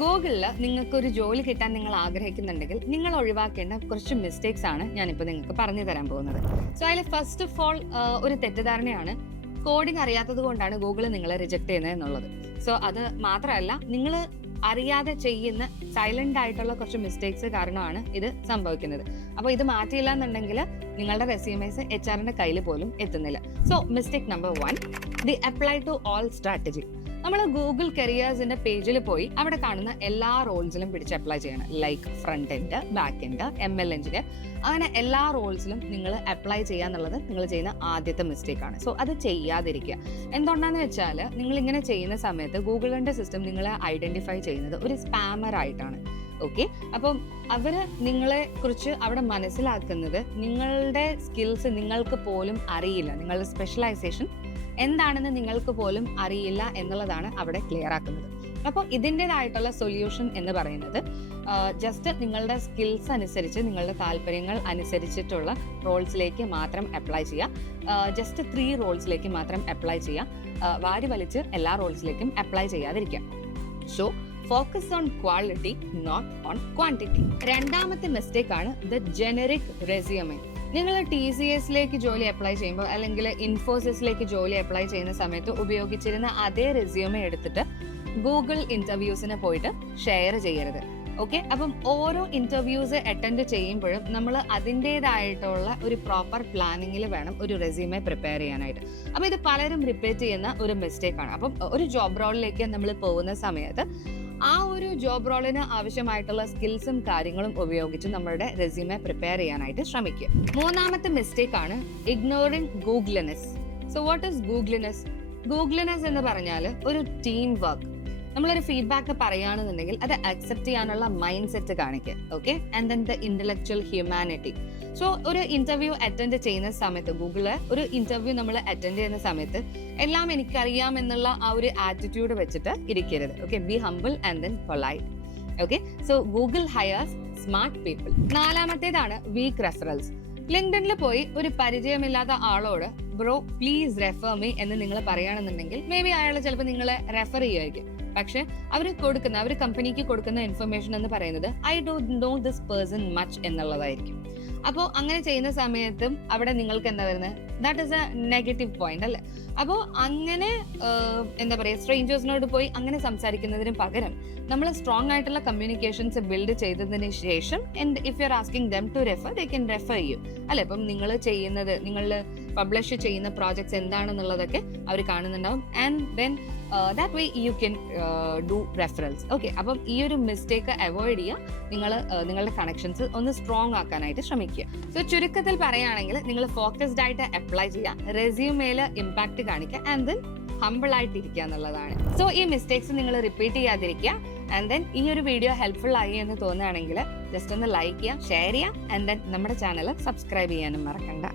ഗൂഗിളിൽ നിങ്ങൾക്ക് ഒരു ജോലി കിട്ടാൻ നിങ്ങൾ ആഗ്രഹിക്കുന്നുണ്ടെങ്കിൽ നിങ്ങൾ ഒഴിവാക്കേണ്ട കുറച്ച് മിസ്റ്റേക്സ് ആണ് ഞാനിപ്പോൾ നിങ്ങൾക്ക് പറഞ്ഞു തരാൻ പോകുന്നത്. സോ അതിൽ ഫസ്റ്റ് ഓഫ് ഓൾ ഒരു തെറ്റിദ്ധാരണയാണ് കോഡിംഗ് അറിയാത്തത് കൊണ്ടാണ് ഗൂഗിൾ നിങ്ങളെ റിജക്ട് ചെയ്യുന്നത് എന്നുള്ളത്. സോ അത് മാത്രമല്ല, നിങ്ങൾ അറിയാതെ ചെയ്യുന്ന സൈലന്റ് ആയിട്ടുള്ള കുറച്ച് മിസ്റ്റേക്സ് കാരണമാണ് ഇത് സംഭവിക്കുന്നത്. അപ്പോൾ ഇത് മാറ്റിയില്ല എന്നുണ്ടെങ്കിൽ നിങ്ങളുടെ റെസ്യൂമേസ് HR കയ്യിൽ പോലും എത്തുന്നില്ല. So mistake number 1, the apply to all strategy. നമ്മൾ ഗൂഗിൾ കരിയേഴ്സിന്റെ പേജിൽ പോയി അവിടെ കാണുന്ന എല്ലാ റോൾസിലും പിടിച്ച് അപ്ലൈ ചെയ്യണം. Like front end, back end, ML engineer, അങ്ങനെ എല്ലാ റോൾസിലും നിങ്ങൾ അപ്ലൈ ചെയ്യാന്നുള്ളത് നിങ്ങൾ ചെയ്യുന്ന ആദ്യത്തെ മിസ്റ്റേക്ക് ആണ്. സോ അത് ചെയ്യാതിരിക്കുക. എന്തുകൊണ്ടാന്ന് വെച്ചാൽ നിങ്ങൾ ഇങ്ങനെ ചെയ്യുന്ന സമയത്ത് ഗൂഗിളിന്റെ സിസ്റ്റം നിങ്ങളെ ഐഡന്റിഫൈ ചെയ്യുന്നത് ഒരു സ്പാമർ ആയിട്ടാണ്. ഓക്കെ, അപ്പം അവര് നിങ്ങളെ കുറിച്ച് അവിടെ മനസ്സിലാക്കുന്നത് നിങ്ങളുടെ സ്കിൽസ് നിങ്ങൾക്ക് പോലും അറിയില്ല, നിങ്ങളുടെ സ്പെഷ്യലൈസേഷൻ എന്താണെന്ന് നിങ്ങൾക്ക് പോലും അറിയില്ല എന്നുള്ളതാണ് അവിടെ ക്ലിയർ ആക്കുന്നത്. അപ്പോൾ ഇതിൻ്റെതായിട്ടുള്ള സൊല്യൂഷൻ എന്ന് പറയുന്നത് ജസ്റ്റ് നിങ്ങളുടെ സ്കിൽസ് അനുസരിച്ച്, നിങ്ങളുടെ താല്പര്യങ്ങൾ അനുസരിച്ചിട്ടുള്ള റോൾസിലേക്ക് മാത്രം അപ്ലൈ ചെയ്യുക. ജസ്റ്റ് 3 റോൾസിലേക്ക് മാത്രം അപ്ലൈ ചെയ്യുക. വാരി വലിച്ച് എല്ലാ റോൾസിലേക്കും അപ്ലൈ ചെയ്യാതിരിക്കുക. So focus on quality, not on quantity. രണ്ടാമത്തെ മിസ്റ്റേക്ക് ആണ് ദ ജനറിക് റെസ്യൂമെ. നിങ്ങൾ TCSലേക്ക് ജോലി അപ്ലൈ ചെയ്യുമ്പോൾ അല്ലെങ്കിൽ ഇൻഫോസിസിലേക്ക് ജോലി അപ്ലൈ ചെയ്യുന്ന സമയത്ത് ഉപയോഗിച്ചിരുന്ന അതേ റെസ്യൂമെ എടുത്തിട്ട് ഗൂഗിൾ ഇന്റർവ്യൂസിന് പോയിട്ട് ഷെയർ ചെയ്യരുത്. ഓക്കെ, അപ്പം ഓരോ ഇന്റർവ്യൂസ് അറ്റൻഡ് ചെയ്യുമ്പോഴും നമ്മൾ അതിൻ്റെതായിട്ടുള്ള ഒരു പ്രോപ്പർ പ്ലാനിങ്ങിൽ വേണം ഒരു റെസ്യൂമെ പ്രിപ്പയർ ചെയ്യാനായിട്ട്. അപ്പം ഇത് പലരും റിപ്പീറ്റ് ചെയ്യുന്ന ഒരു മിസ്റ്റേക്ക് ആണ്. അപ്പം ഒരു ജോബ് റോളിലേക്ക് നമ്മൾ പോകുന്ന സമയത്ത് ആ ഒരു ജോബ് റോളിന് ആവശ്യമായിട്ടുള്ള സ്കിൽസും കാര്യങ്ങളും ഉപയോഗിച്ച് നമ്മളുടെ റെസ്യൂമെ പ്രിപ്പയർ ചെയ്യാനായിട്ട് ശ്രമിക്കുക. മൂന്നാമത്തെ മിസ്റ്റേക്ക് ആണ് ignoring googliness. So what is googliness? Googliness എന്ന് പറഞ്ഞാൽ ഒരു ടീം വർക്ക്. നമ്മളൊരു ഫീഡ്ബാക്ക് പറയുകയാണെന്നുണ്ടെങ്കിൽ അത് അക്സെപ്റ്റ് ചെയ്യാനുള്ള മൈൻഡ് സെറ്റ് കാണിക്കുക. Okay, and then the intellectual humanity. So ഒരു ഇന്റർവ്യൂ അറ്റൻഡ് ചെയ്യുന്ന സമയത്ത്, ഗൂഗിളിൽ ഒരു ഇന്റർവ്യൂ നമ്മൾ അറ്റൻഡ് ചെയ്യുന്ന സമയത്ത് എല്ലാം എനിക്കറിയാം എന്നുള്ള ആ ഒരു ആറ്റിറ്റ്യൂഡ് വെച്ചിട്ട് ഇരിക്കരുത്. Okay, be humble and then polite. Okay, so Google hires smart people. നാലാമത്തേതാണ് വീക്ക് റെഫറൽസ്. ലിങ്ക്ഡ്ഇനിൽ പോയി ഒരു പരിചയമില്ലാത്ത ആളോട് ബ്രോ പ്ലീസ് റെഫർ മീ എന്ന് നിങ്ങൾ പറയുകയാണെന്നുണ്ടെങ്കിൽ മേ ബി അയാൾ ചിലപ്പോൾ നിങ്ങളെ റെഫർ ചെയ്യുമായിരിക്കും. പക്ഷെ അവർ കമ്പനിക്ക് കൊടുക്കുന്ന ഇൻഫർമേഷൻ എന്ന് പറയുന്നത് I don't know this person much എന്നുള്ളതായിരിക്കും. അപ്പോൾ അങ്ങനെ ചെയ്യുന്ന സമയത്തും അവിടെ നിങ്ങൾക്ക് എന്താ വരുന്നത്? That is a negative point അല്ലേ? അപ്പോൾ അങ്ങനെ എന്താ പറയുക, സ്ട്രേഞ്ചേഴ്സിനോട് പോയി അങ്ങനെ സംസാരിക്കുന്നതിന് പകരം നമ്മൾ സ്ട്രോങ് ആയിട്ടുള്ള കമ്മ്യൂണിക്കേഷൻസ് ബിൽഡ് ചെയ്തതിന് ശേഷം if you are asking them to refer, they can refer you അല്ലെ. ഇപ്പം നിങ്ങൾ പബ്ലിഷ് ചെയ്യുന്ന പ്രോജക്ട്സ് എന്താണെന്നുള്ളതൊക്കെ അവർ കാണുന്നുണ്ടാവും. And then that way you can do referrals. Okay, അപ്പം ഈ ഒരു മിസ്റ്റേക്ക് അവോയ്ഡ് ചെയ്യുക. നിങ്ങളുടെ കണക്ഷൻസ് ഒന്ന് സ്ട്രോങ് ആക്കാനായിട്ട് ശ്രമിക്കുക. സോ ചുരുക്കത്തിൽ പറയുകയാണെങ്കിൽ നിങ്ങൾ ഫോക്കസ്ഡ് ആയിട്ട് അപ്ലൈ ചെയ്യുക, റെസ്യൂമേൽ ഇമ്പാക്ട് കാണിക്കുക, ആൻഡ് ദെൻ ഹംബിൾ ആയിട്ടിരിക്കുക എന്നുള്ളതാണ്. സോ ഈ മിസ്റ്റേക്സ് നിങ്ങൾ റിപ്പീറ്റ് ചെയ്യാതിരിക്കുക. ആൻഡ് ദെൻ ഈ ഒരു വീഡിയോ ഹെൽപ്ഫുൾ ആയി എന്ന് തോന്നുകയാണെങ്കിൽ ജസ്റ്റ് ഒന്ന് ലൈക്ക് ചെയ്യുക, ഷെയർ ചെയ്യുക, ആൻഡ് ദെൻ നമ്മുടെ ചാനൽ സബ്സ്ക്രൈബ് ചെയ്യാനും മറക്കണ്ട.